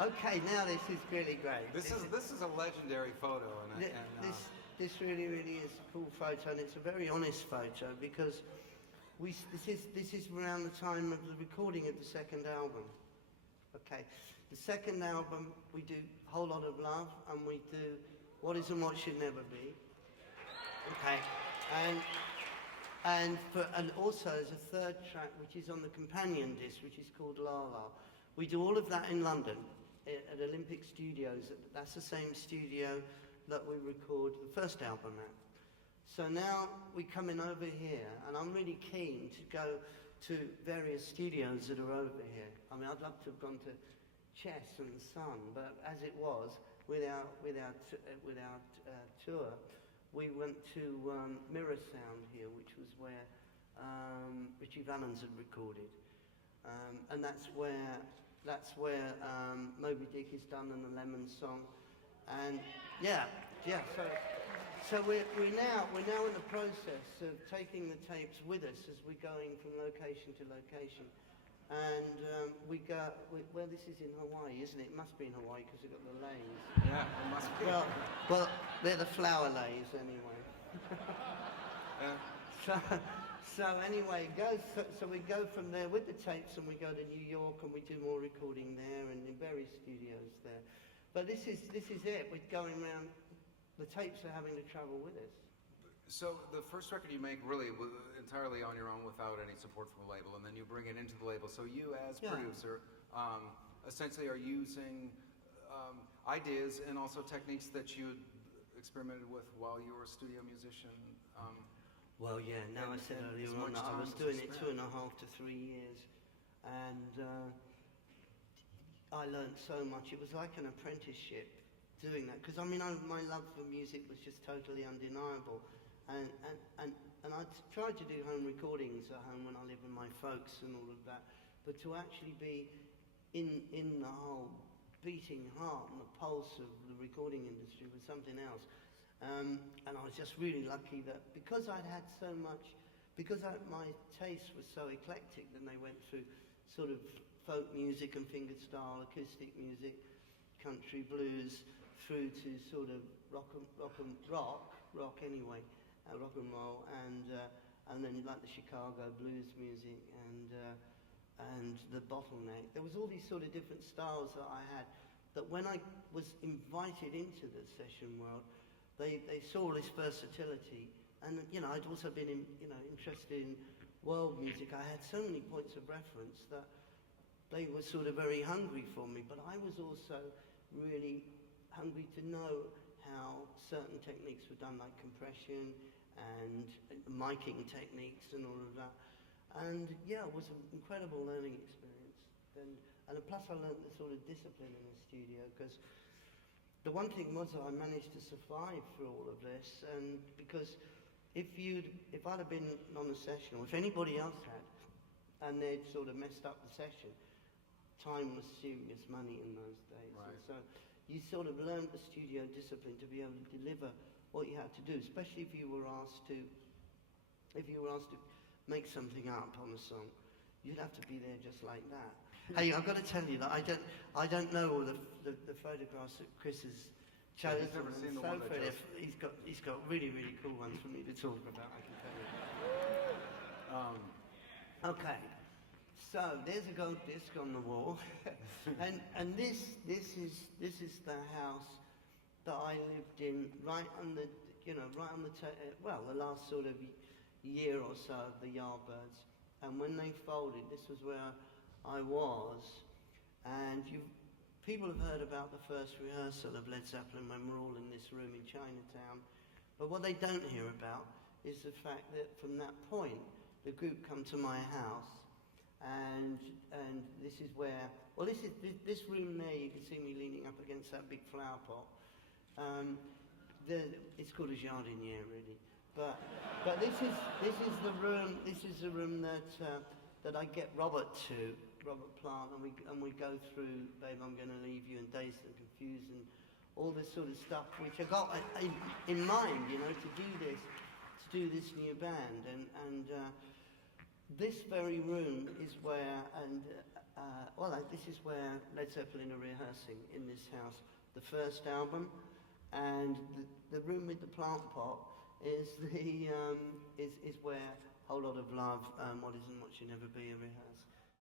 Okay, now this is really great. This is a legendary photo, This really is a cool photo, and it's a very honest photo because this is around the time of the recording of the second album. Okay, the second album we do Whole Lot of Love, and we do What Is and What Should Never Be. Okay, and also there's a third track which is on the companion disc, which is called La La. We do all of that in London at Olympic Studios. That's the same studio that we record the first album at. So now we're coming over here, and I'm really keen to go to various studios that are over here. I mean, I'd love to have gone to Chess and Sun, but as it was, with our tour, we went to Mirror Sound here, which was where Richie Valens had recorded, and that's where Moby Dick is done and the Lemon Song, and yeah. So we're now in the process of taking the tapes with us as we're going from location to location, and well, this is in Hawaii, isn't it? It must be in Hawaii because we've got the lays. Yeah, it must be. Well, they're the flower lays anyway. So anyway, so we go from there with the tapes, and we go to New York, and we do more recording there, and in various studios there. But this is it. We're going around. The tapes are having to travel with us. So the first record you make really entirely on your own without any support from a label, and then you bring it into the label. So you, as producer, essentially are using ideas and also techniques that you experimented with while you were a studio musician. Well, yeah. Now I said earlier on that I was doing it 2.5 to 3 years, and I learned so much. It was like an apprenticeship doing that, because I mean, my love for music was just totally undeniable, and I tried to do home recordings at home when I lived with my folks and all of that, but to actually be in the whole beating heart and the pulse of the recording industry was something else, and I was just really lucky that because I'd had so much, because my tastes were so eclectic, then they went through sort of folk music and fingerstyle, acoustic music, country, blues, through to sort of rock and roll, and then like the Chicago blues music and the bottleneck. There was all these sort of different styles that I had, that when I was invited into the session world, they saw this versatility, and I'd also been interested in world music. I had so many points of reference that they were sort of very hungry for me, but I was also really hungry to know how certain techniques were done, like compression and miking techniques and all of that. And yeah, it was an incredible learning experience. And plus I learned the sort of discipline in the studio, because the one thing was that I managed to survive through all of this, and because if I'd have been on a session, or if anybody else had, and they'd sort of messed up the session, time was serious money in those days. Right. And so you sort of learned the studio discipline to be able to deliver what you had to do, especially if you were asked to make something up on a song. You'd have to be there just like that. Hey, I've got to tell you that I don't know all the photographs that Chris has chosen. He's never seen the ones I chose. He's got really cool ones for me to talk about, I can tell you. Okay. So there's a gold disc on the wall, and this is the house that I lived in right on the the last sort of year or so of the Yardbirds, and when they folded, this was where I was, and people have heard about the first rehearsal of Led Zeppelin when we're all in this room in Chinatown, but what they don't hear about is the fact that from that point the group come to my house. And this is where, well, this room there, you can see me leaning up against that big flower pot. It's called a jardiniere, really. But this is the room. This is the room that I get Robert Plant, and we go through Babe, I'm Gonna Leave You, and Dazed and Confused, and all this sort of stuff, which I got in mind, to do this new band, and this very room is where, and this is where Led Zeppelin are rehearsing in this house, the first album, and the room with the plant pot is the is where Whole Lot of Love, What Isn't What Should Never Be are rehearsed.